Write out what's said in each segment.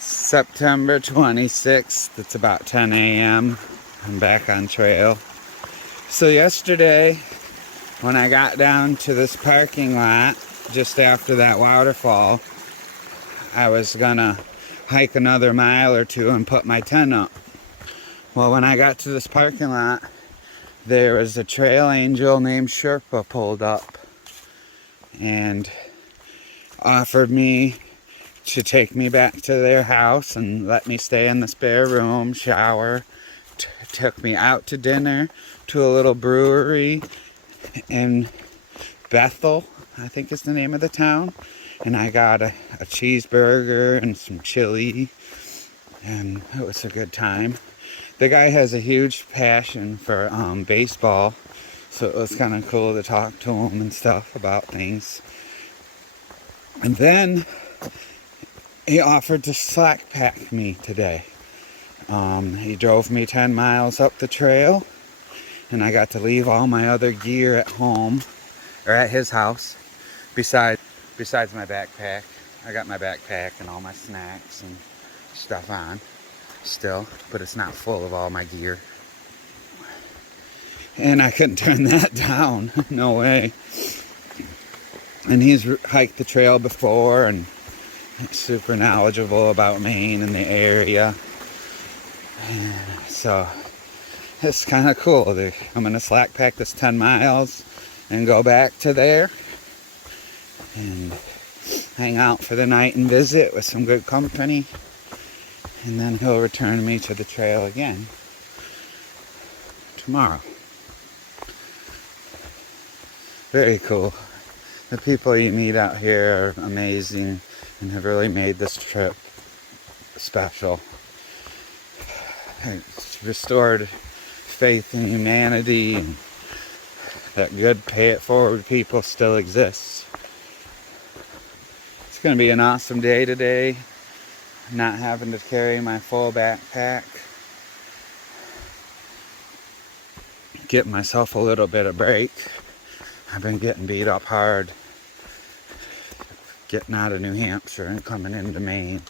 September 26th, it's about 10 a.m. I'm back on trail. So yesterday, when I got down to this parking lot, just after that waterfall, I was gonna hike another mile or two and put my tent up. Well, when I got to this parking lot, there was a trail angel named Sherpa pulled up and offered me to take me back to their house and let me stay in the spare room, shower, took me out to dinner to a little brewery in Bethel, I think is the name of the town, and I got a cheeseburger and some chili, and it was a good time. The guy has a huge passion for baseball, so it was kind of cool to talk to him and stuff about things. And then he offered to slack pack me today. He drove me 10 miles up the trail, and I got to leave all my other gear at home, or at his house, besides my backpack. I got my backpack and all my snacks and stuff on still, but it's not full of all my gear. And I couldn't turn that down, no way. And he's hiked the trail before and super knowledgeable about Maine and the area. And so it's kind of cool. I'm going to slack pack this 10 miles and go back to there and hang out for the night and visit with some good company. And then he'll return me to the trail again tomorrow. Very cool. The people you meet out here are amazing and have really made this trip special. It's restored faith in humanity and that good pay it forward people still exists. It's going to be an awesome day today. Not having to carry my full backpack. Get myself a little bit of break. I've been getting beat up hard getting out of New Hampshire and coming into Maine.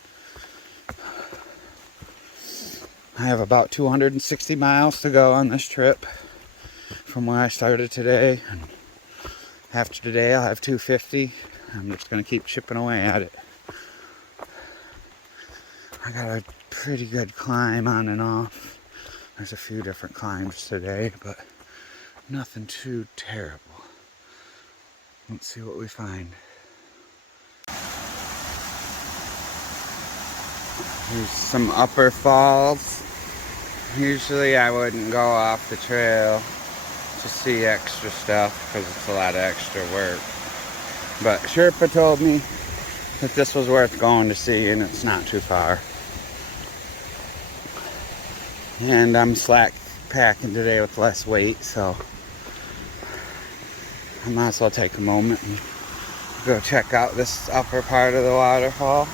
I have about 260 miles to go on this trip from where I started today. And after today, I'll have 250. I'm just going to keep chipping away at it. I got a pretty good climb on and off. There's a few different climbs today, but nothing too terrible. Let's see what we find. Here's some upper falls. Usually I wouldn't go off the trail to see extra stuff because it's a lot of extra work. But Sherpa told me that this was worth going to see and it's not too far. And I'm slack packing today with less weight, so I might as well take a moment and go check out this upper part of the waterfall.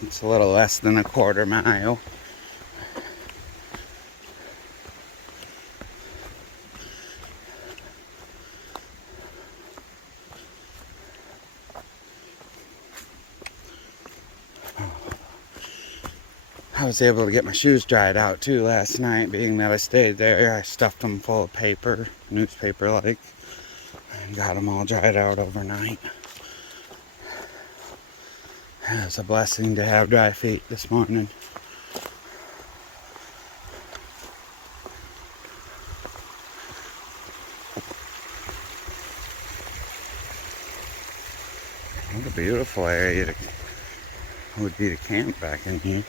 It's a little less than a quarter mile. I was able to get my shoes dried out too last night, being that I stayed there. I stuffed them full of paper, newspaper like, and got them all dried out overnight. It was a blessing to have dry feet this morning. What a beautiful area would be to camp back in here.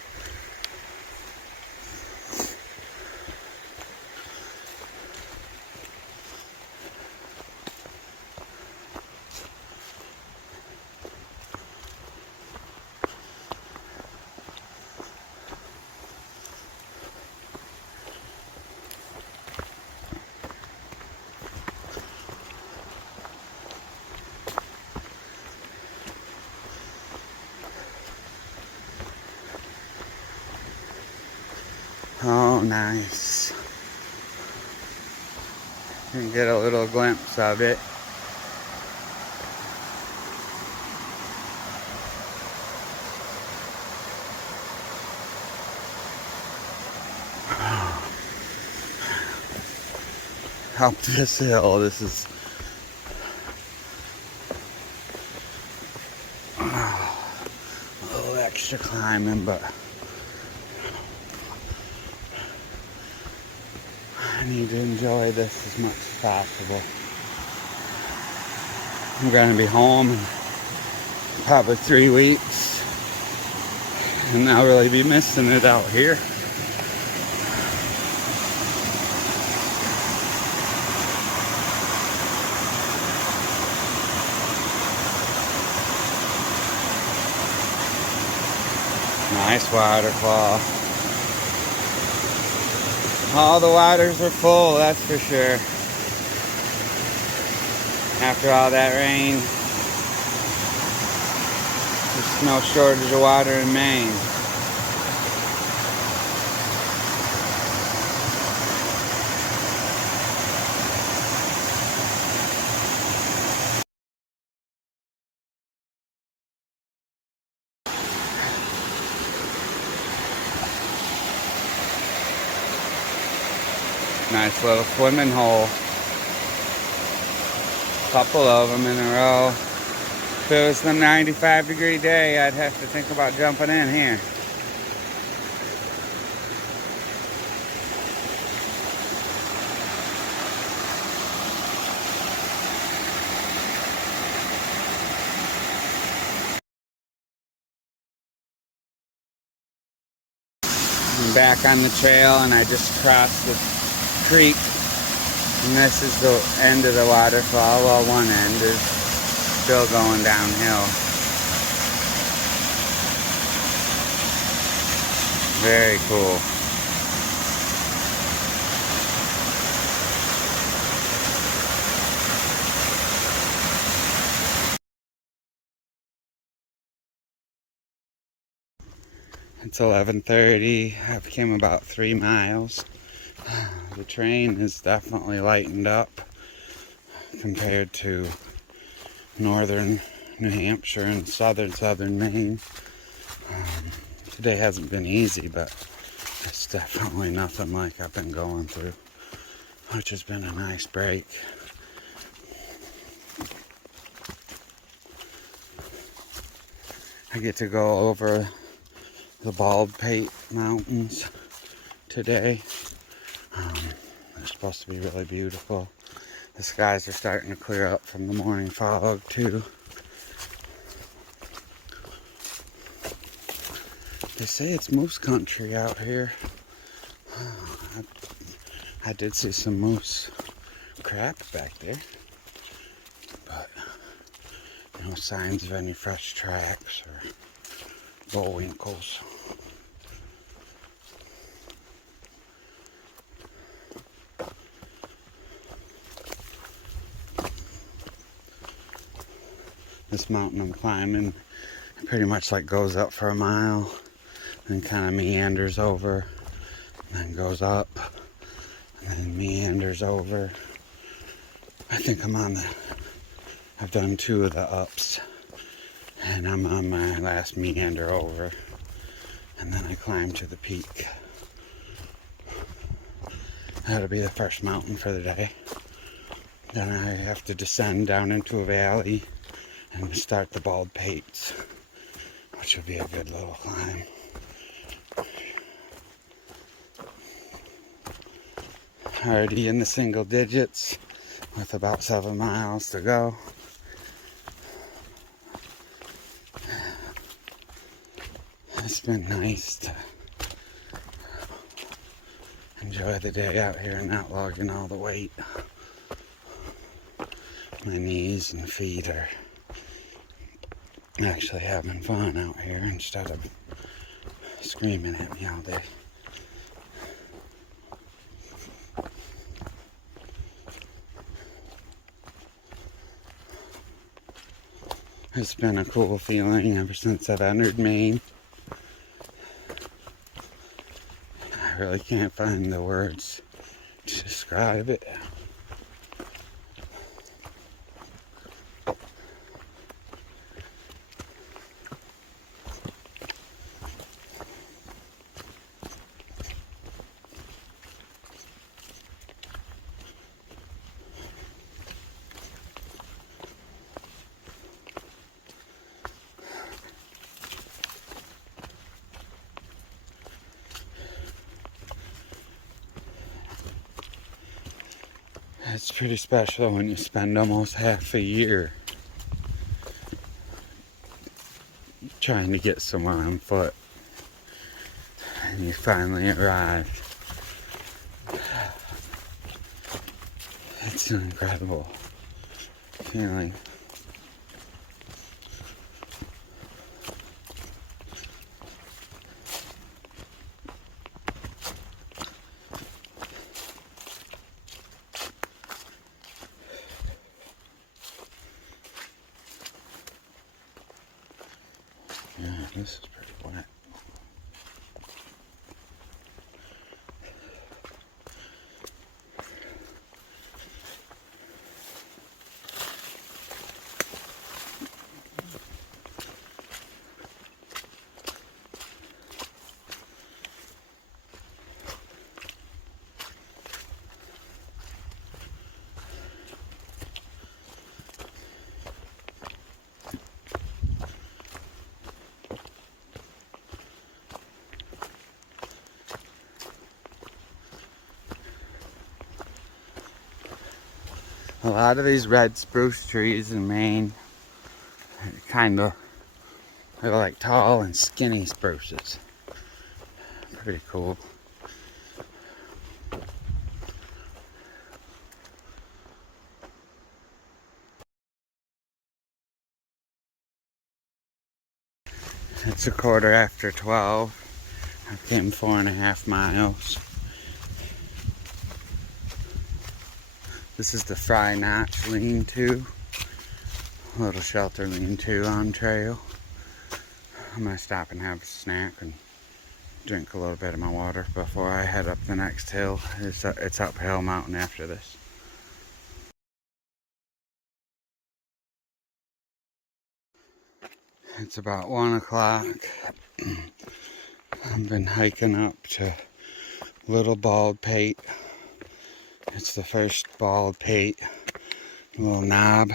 so nice. You can get a little glimpse of it. Up this hill, this is a little extra climbing, but I need to enjoy this as much as possible. I'm gonna be home in probably 3 weeks, and I'll really be missing it out here. Nice waterfall. All the waters are full, that's for sure. After all that rain, there's no shortage of water in Maine. Nice little swimming hole. Couple of them in a row. If it was a 95-degree day, I'd have to think about jumping in here. I'm back on the trail, and I just crossed this creek, and this is the end of the waterfall. Well, one end is still going downhill. Very cool. It's 11:30. I've came about 3 miles. The train is definitely lightened up compared to northern New Hampshire and southern Maine. Today hasn't been easy, but it's definitely nothing like I've been going through, which has been a nice break. I get to go over the Baldpate Mountains today. They're supposed to be really beautiful. The skies are starting to clear up from the morning fog too. They say it's moose country out here. I did see some moose crap back there, but no signs of any fresh tracks or bullwinkles. This mountain I'm climbing pretty much like goes up for a mile, then kind of meanders over, and then goes up, and then meanders over. I think I've done 2 of the ups, and I'm on my last meander over, and then I climb to the peak. That'll be the first mountain for the day. Then I have to descend down into a valley and start the Baldpates, which will be a good little climb. Already in the single digits with about 7 miles to go. It's been nice to enjoy the day out here and not logging all the weight. My knees and feet are actually having fun out here instead of screaming at me all day. It's been a cool feeling ever since I've entered Maine. I really can't find the words to describe it. It's pretty special when you spend almost half a year trying to get somewhere on foot and you finally arrive. It's an incredible feeling. Yeah, this is pretty wet. A lot of these red spruce trees in Maine are they're like tall and skinny spruces. Pretty cool. It's 12:15. I've came 4.5 miles. This is the Fry Notch lean-to. A little shelter lean-to on trail. I'm gonna stop and have a snack and drink a little bit of my water before I head up the next hill. It's uphill mountain after this. It's about 1 o'clock. I've been hiking up to Little Bald Pate. It's the first bald pate, little knob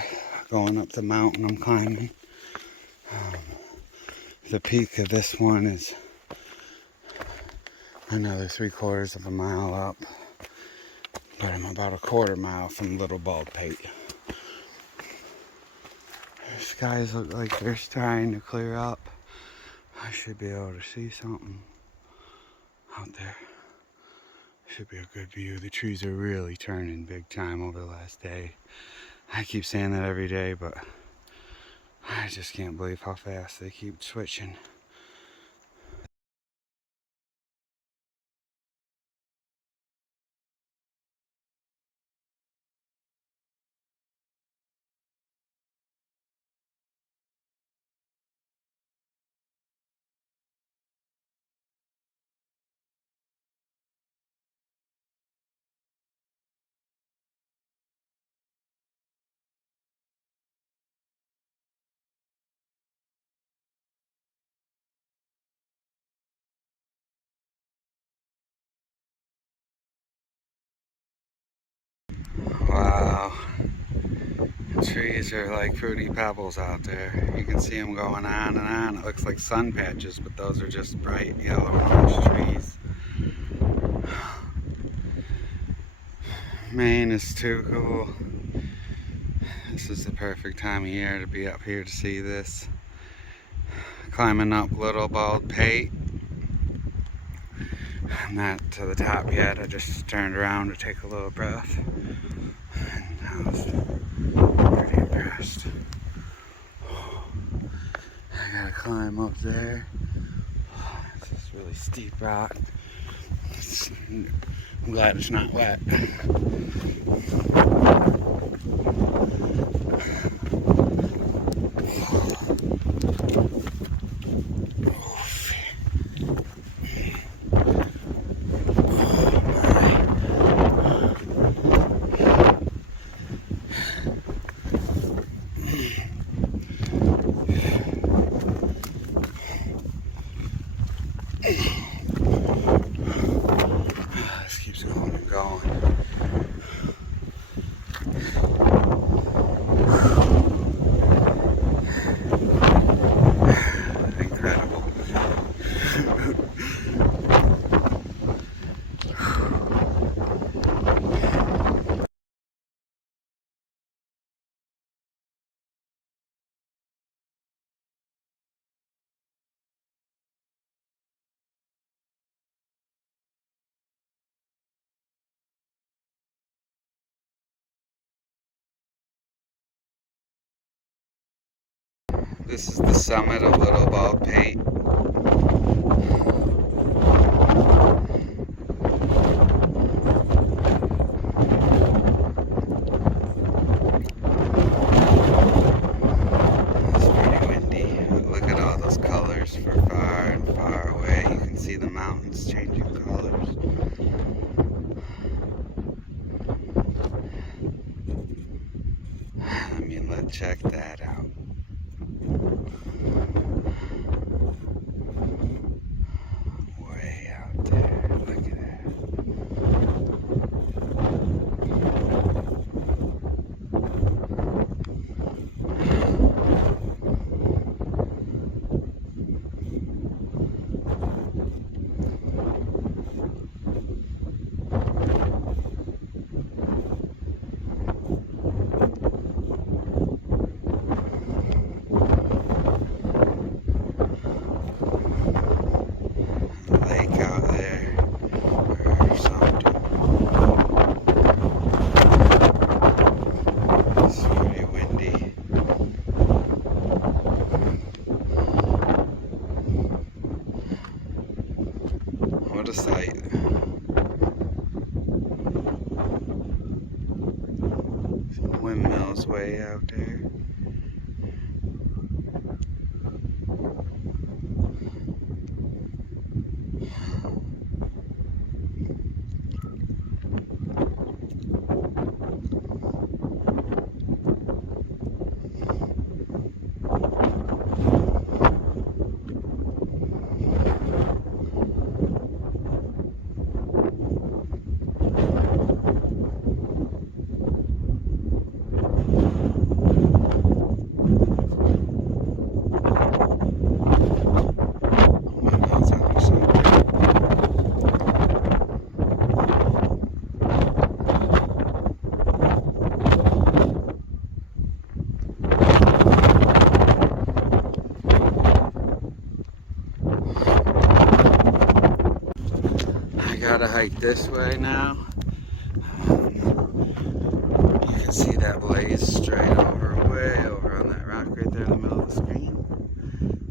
going up the mountain I'm climbing. The peak of this one is another 3/4 of a mile up, but I'm about a 1/4 mile from Little Bald Pate. The skies look like they're starting to clear up. I should be able to see something out there. Should be a good view. The trees are really turning big time over the last day. I keep saying that every day, but I just can't believe how fast they keep switching. Wow. The trees are like fruity pebbles out there. You can see them going on and on. It looks like sun patches, but those are just bright yellow and orange trees. Maine is too cool. This is the perfect time of year to be up here to see this. Climbing up Little Bald Pate. I'm not to the top yet. I just turned around to take a little breath. And I was pretty impressed. I gotta climb up there. It's this really steep rock. I'm glad it's not wet. This is the summit of Little Baldpate. It's pretty windy. Look at all those colors from far and far away. You can see the mountains changing colors. I mean, let's check that out. Way out there. Look at that. Lake out there or something. It's pretty windy. What a sight. Some windmills way out there. I gotta hike this way now. You can see that blaze straight over, way over on that rock right there in the middle of the screen.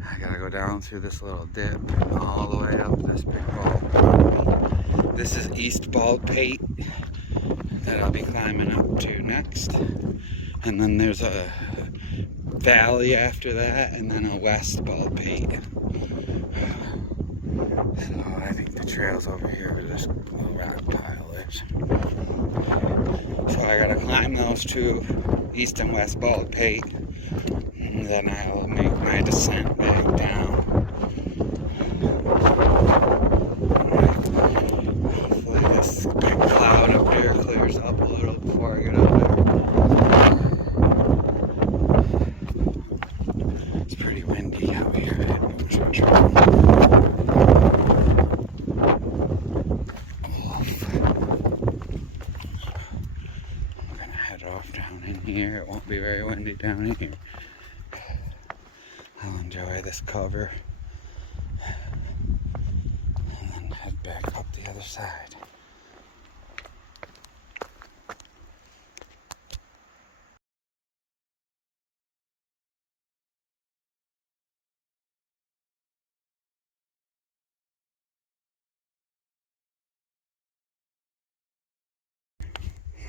I gotta go down through this little dip all the way up this big bald in front of me. This is East Baldpate that I'll be climbing up to next. And then there's a valley after that, and then a West Baldpate. So I think the trail's over here where this little rock pile is. So I gotta climb those two, East and West Baldpate, and then I'll make my descent back down. Hopefully this big cloud up there clears up a little before I get up there. It's pretty windy out here. Here, it won't be very windy down here. I'll enjoy this cover and then head back up the other side.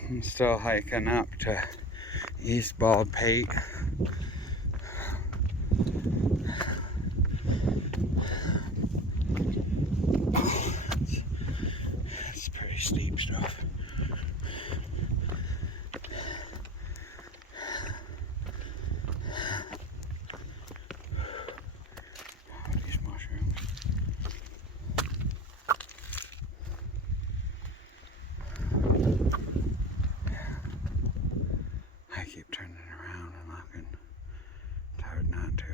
I'm still hiking up to East Baldpate. It's pretty steep stuff. Oh, these mushrooms. I keep turning around and looking. It's hard not to.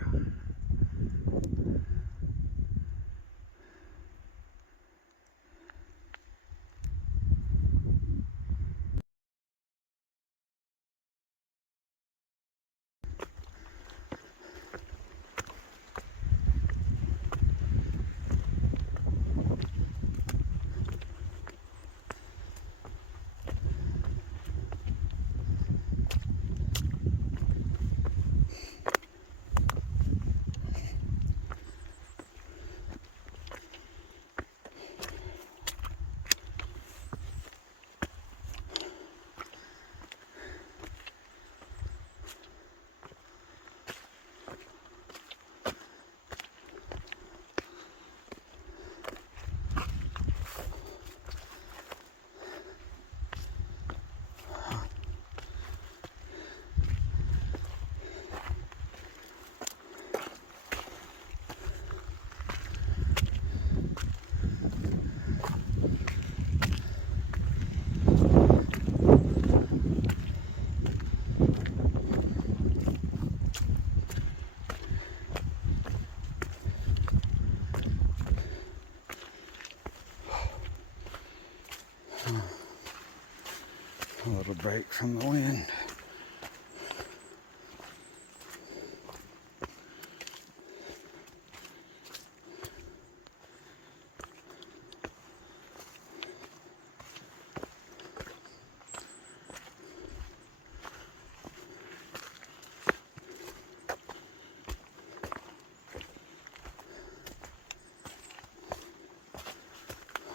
a break from the wind.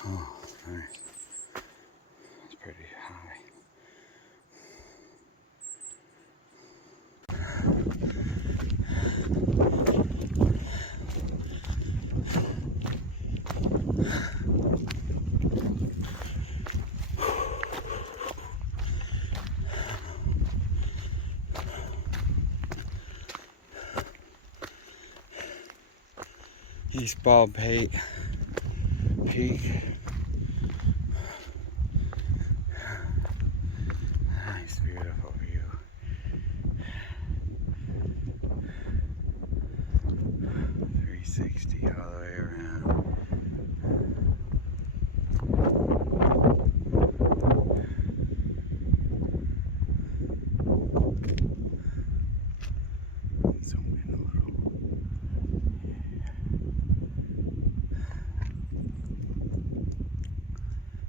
Oh, nice. It's pretty high. East Baldpate Peak. Nice, beautiful view. 360 all the way around. Zoom in a little.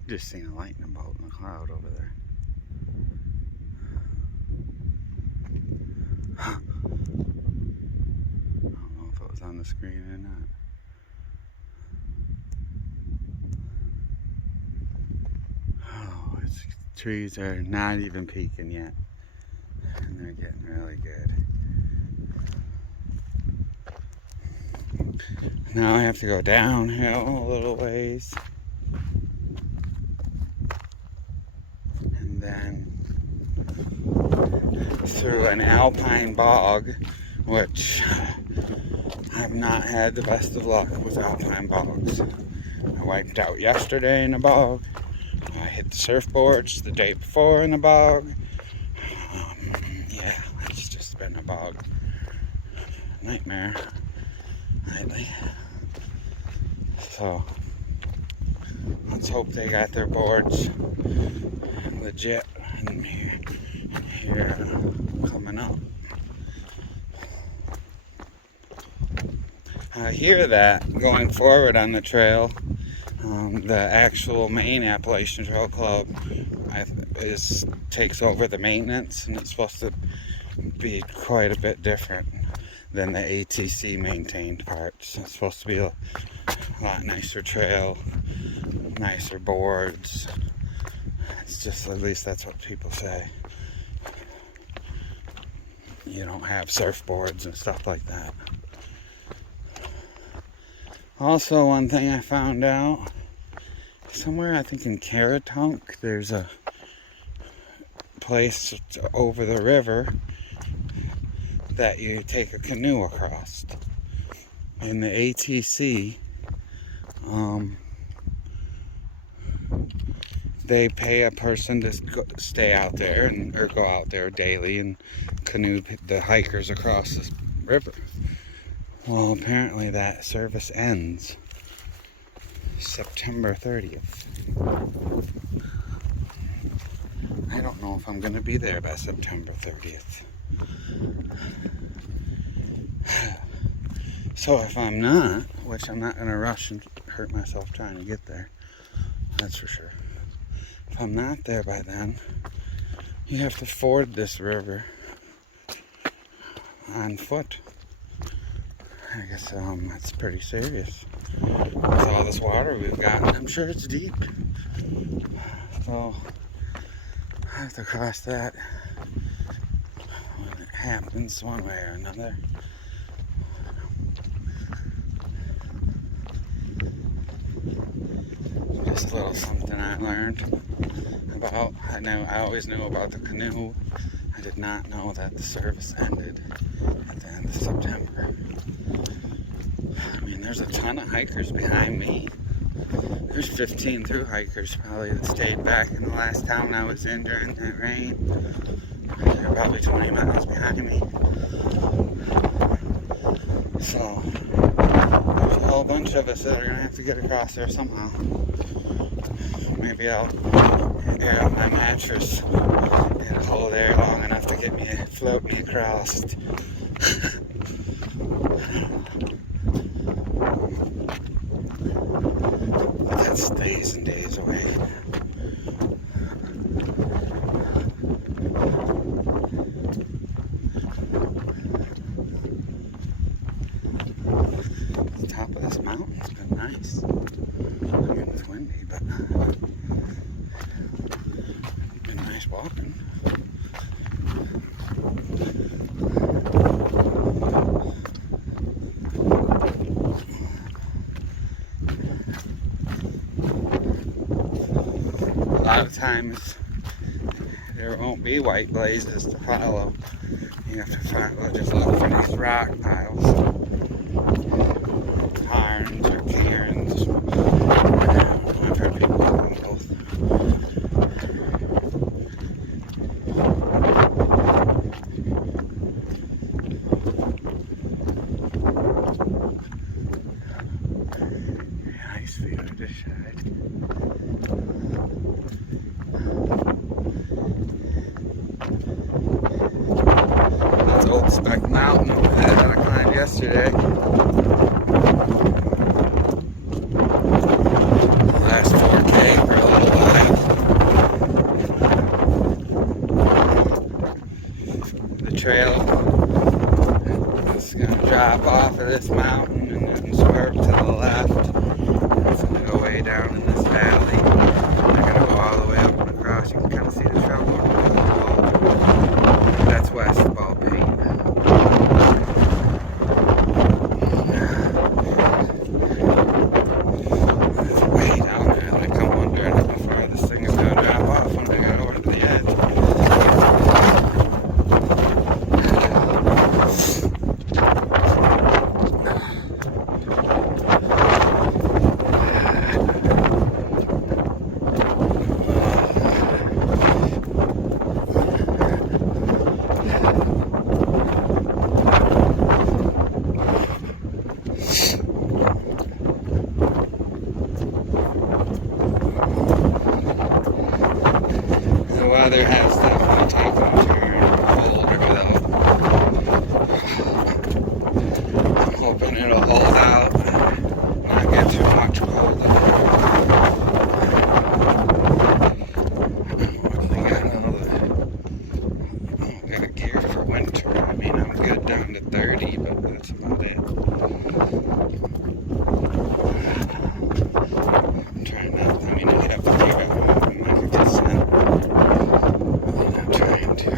Just seen a lightning bolt in the cloud over there. I don't know if it was on the screen or not. Oh, trees are not even peaking yet. And they're getting really good. Now I have to go downhill a little ways. And then through an alpine bog, which I've not had the best of luck with alpine bogs. I wiped out yesterday in a bog. I hit the surfboards the day before in a bog. Yeah, it's just been a bog nightmare lately. So let's hope they got their boards legit and here coming up. I hear that going forward on the trail, the actual main Appalachian Trail Club takes over the maintenance, and it's supposed to be quite a bit different than the ATC maintained parts. It's supposed to be a lot nicer trail, nicer boards. It's just, at least that's what people say. You don't have surfboards and stuff like that. Also, one thing I found out, somewhere I think in Caratunk, there's a place over the river that you take a canoe across. In the ATC, they pay a person to stay out there or go out there daily and canoe the hikers across this river. Well, apparently that service ends September 30th. I don't know if I'm going to be there by September 30th. So if I'm not, which I'm not going to rush and hurt myself trying to get there, that's for sure. If I'm not there by then, you have to ford this river on foot. I guess that's pretty serious. With all this water we've got, I'm sure it's deep. So I have to cross that when it happens one way or another. Just a little something I learned about. I always knew about the canoe. I did not know that the service ended at the end of September. I mean, there's a ton of hikers behind me. There's 15 through hikers probably that stayed back in the last town I was in during that rain. They're probably 20 miles behind me. So there's a whole bunch of us that are gonna have to get across there somehow. Maybe I'll air on my mattress. It'll hold air long enough to get me, float me across. But that's days and days away. The top of this mountain's been nice. I mean, it's windy, but been nice walking. A lot of times there won't be white blazes to follow. You have to follow, just look for these rock piles. Harns or cairns. I've heard people call them both. Nice view of this side. That's Old Speck Mountain that I climbed yesterday. Last 4K for a little while. The trail is going to drop off of this mountain and then swerve to the left. It's going to go way down in this valley. They're going to go all the way up and across. You can kind of see the trail going over the wall. That's west of Baldpate. It's way down there. Like I'm wondering how far this thing is going to drop off when I get over to the edge. The weather has definitely taken a turn colder though. I'm hoping it'll hold out and not get too much colder. We got got gear for winter. I mean, I'm good down to 30, but that's about it. I'm trying not, I mean, I have to gear up like a good son. I'm trying to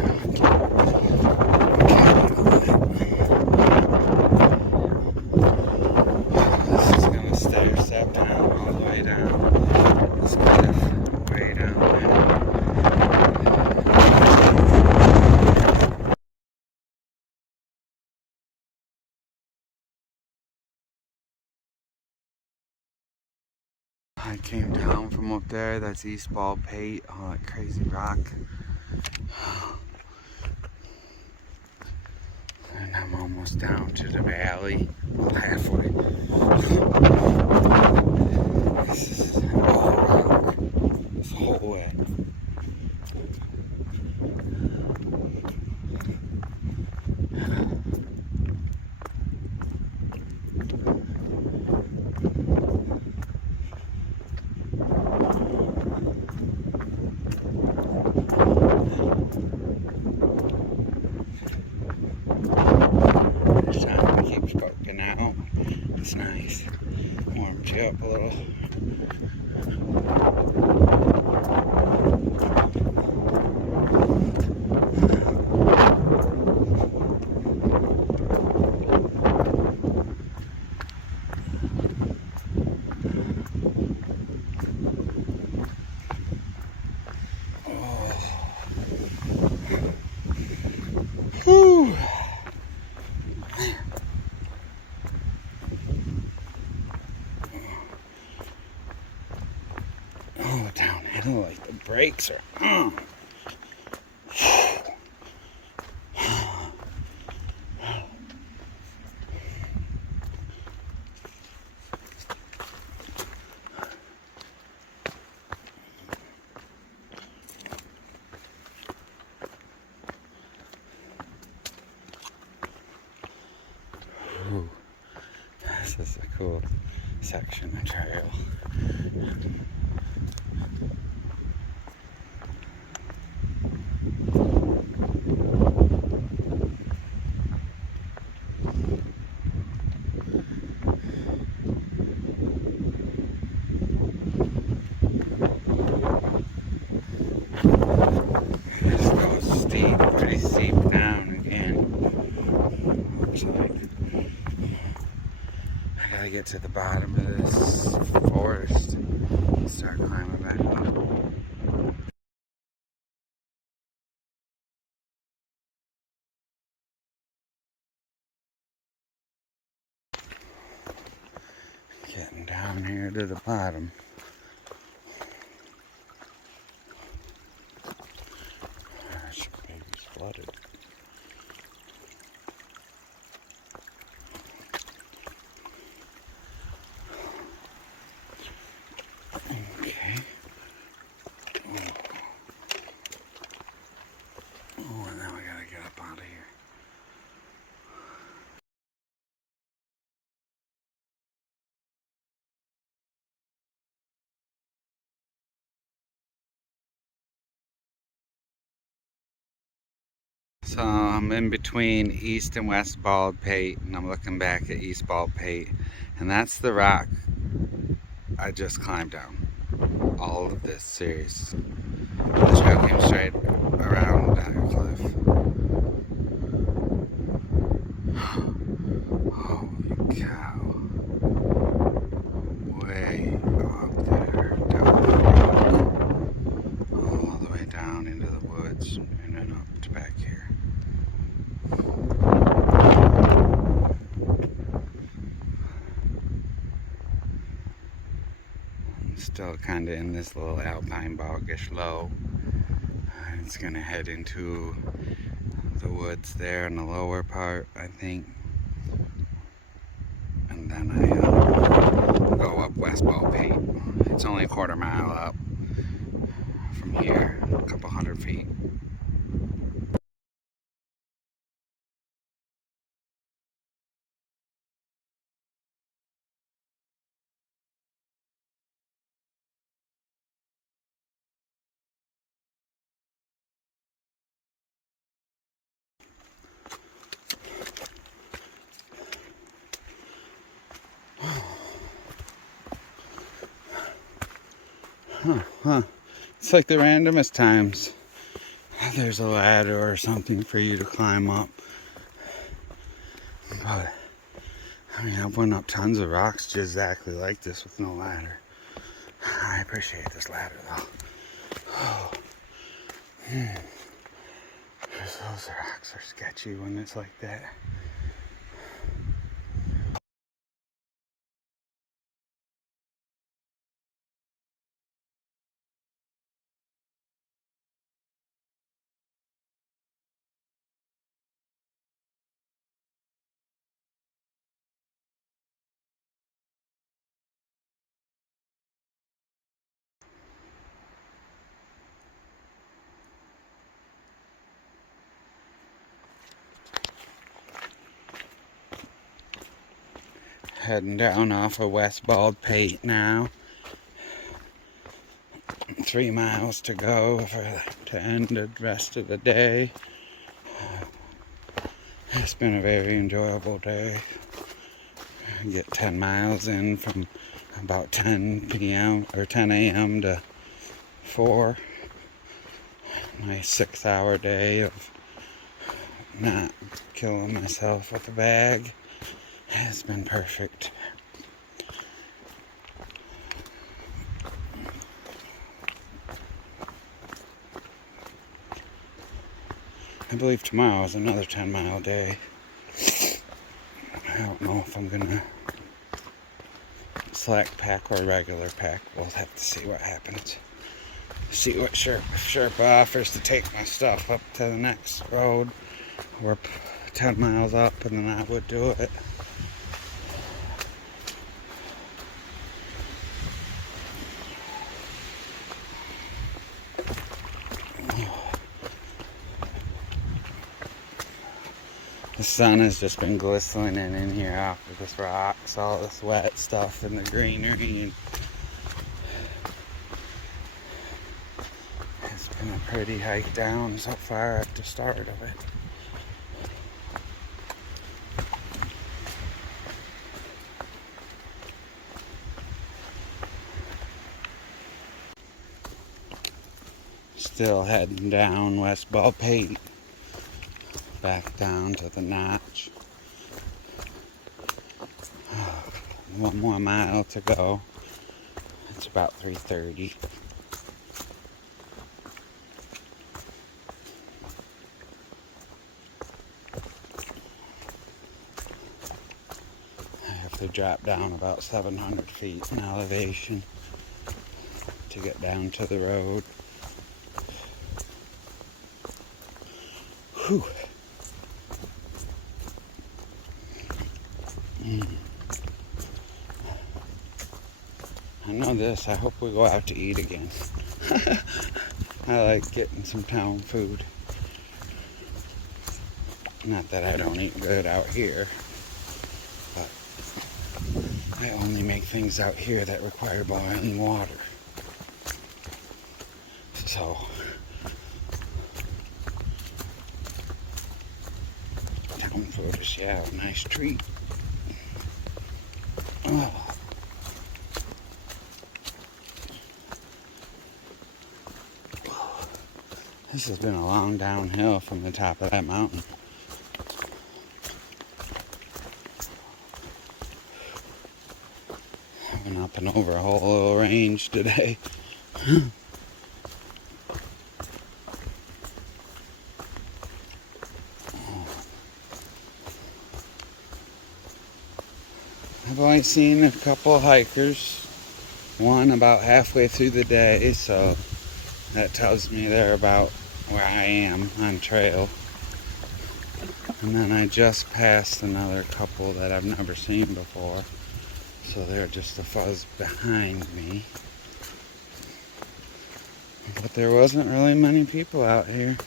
this is gonna stair step down all the way down this cliff, way down there. I came down from up there, that's East Baldpate, all that crazy rock. And I'm almost down to the valley, halfway. This is all rock, this whole way. The sun keeps poking out. It's nice. Warms you up a little. Whew. Oh, downhill, like the brakes are on. This is a cool section of trail. This goes steep, pretty steep down again. Looks like I gotta get to the bottom of this forest and start climbing back up. Getting down here to the bottom. Gosh, baby's flooded. Okay. Oh, and now we gotta get up out of here. So I'm in between East and West Baldpate, and I'm looking back at East Baldpate, and that's the rock I just climbed down. All of this series. The trail came straight around that cliff. Holy cow. Way up there, down the rock. All the way down into the woods, and then up to back here. I'm still kind of in this little alpine bogish low. It's gonna head into the woods there in the lower part, I think. And then I go up West Baldpate. It's only a quarter mile up from here, a couple hundred feet. Huh. It's like the randomest times. There's a ladder or something for you to climb up. But, I mean, I've went up tons of rocks just exactly like this with no ladder. I appreciate this ladder, though. Oh. Those rocks are sketchy when it's like that. Heading down off of West Baldpate now. 3 miles to go to end the rest of the day. It's been a very enjoyable day. I get 10 miles in from about 10 p.m. or 10 a.m. to 4. Nice 6-hour day of not killing myself with a bag. It's been perfect. I believe tomorrow is another 10-mile day. I don't know if I'm gonna slack pack or regular pack. We'll have to see what happens. See what Sherpa offers to take my stuff up to the next road. We're 10 miles up, and then I would do it. The sun has just been glistening in here off of this rocks, all this wet stuff and the greenery. And it's been a pretty hike down so far at the start of it. Still heading down West Baldpate, back down to the notch. 1 more mile to go. It's about 3:30. I have to drop down about 700 feet in elevation to get down to the road. Whew. I know this. I hope we go out to eat again. I like getting some town food. Not that I don't eat good out here, but I only make things out here that require boiling water. So town food is, yeah, a nice treat. Oh. This has been a long downhill from the top of that mountain. I went up and over a whole little range today. I've only seen a couple of hikers, one about halfway through the day, so that tells me they're about where I am on trail. And then I just passed another couple that I've never seen before, so they're just a fuzz behind me. But there wasn't really many people out here.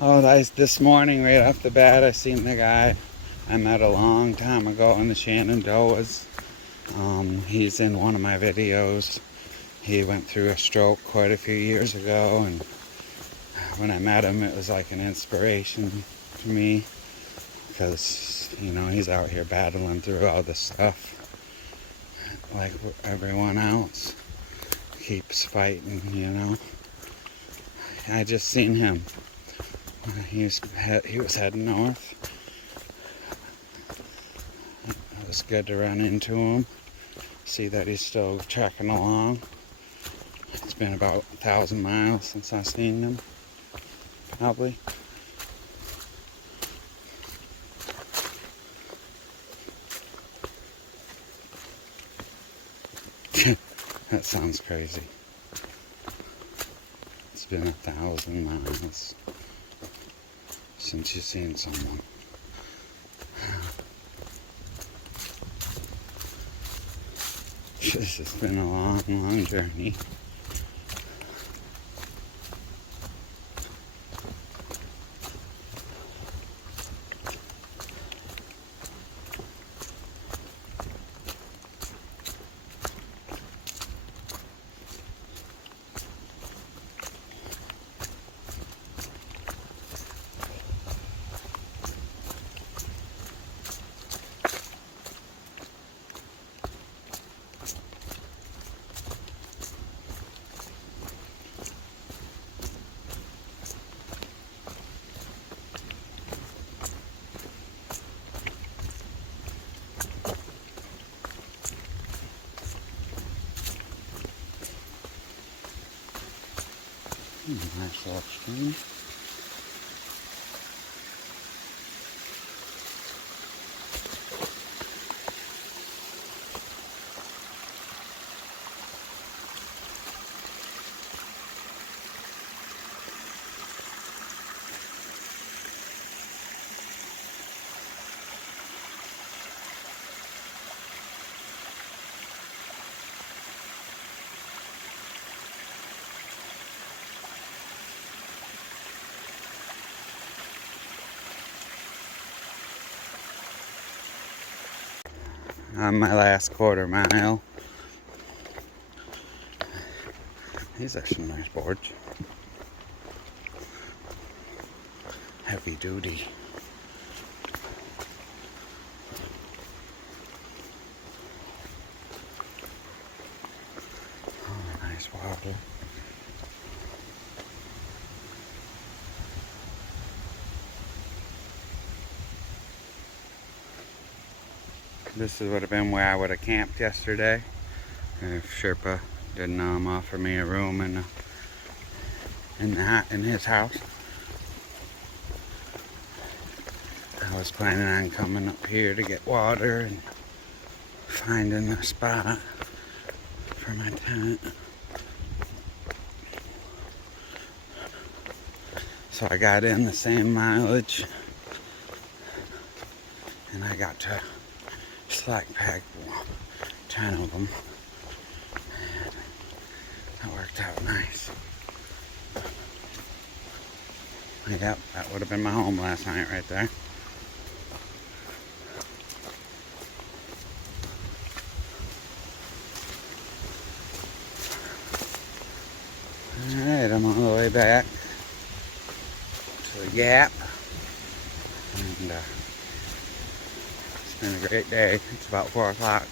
Oh, this morning right off the bat, I seen the guy I met a long time ago in the Shenandoahs. He's in one of my videos. He went through a stroke quite a few years ago, and when I met him, it was like an inspiration to me, because, you know, he's out here battling through all this stuff like everyone else keeps fighting, you know. I just seen him. He was heading north. It was good to run into him, see that he's still trekking along. It's been about 1,000 miles since I've seen him, probably. That sounds crazy. It's been 1,000 miles since you've seen someone. This has been a long, long journey. Nice little stream. on my last quarter mile. These are some nice boards. Heavy duty. Oh, nice water. This would have been where I would have camped yesterday if Sherpa didn't offer me a room in his house. I was planning on coming up here to get water and finding a spot for my tent. So I got in the same mileage and I got to slack pack 10 of them. And that worked out nice. Yep, that would have been my home last night right there. Alright, I'm on the way back to the Gap. And it's been a great day. It's about 4 o'clock.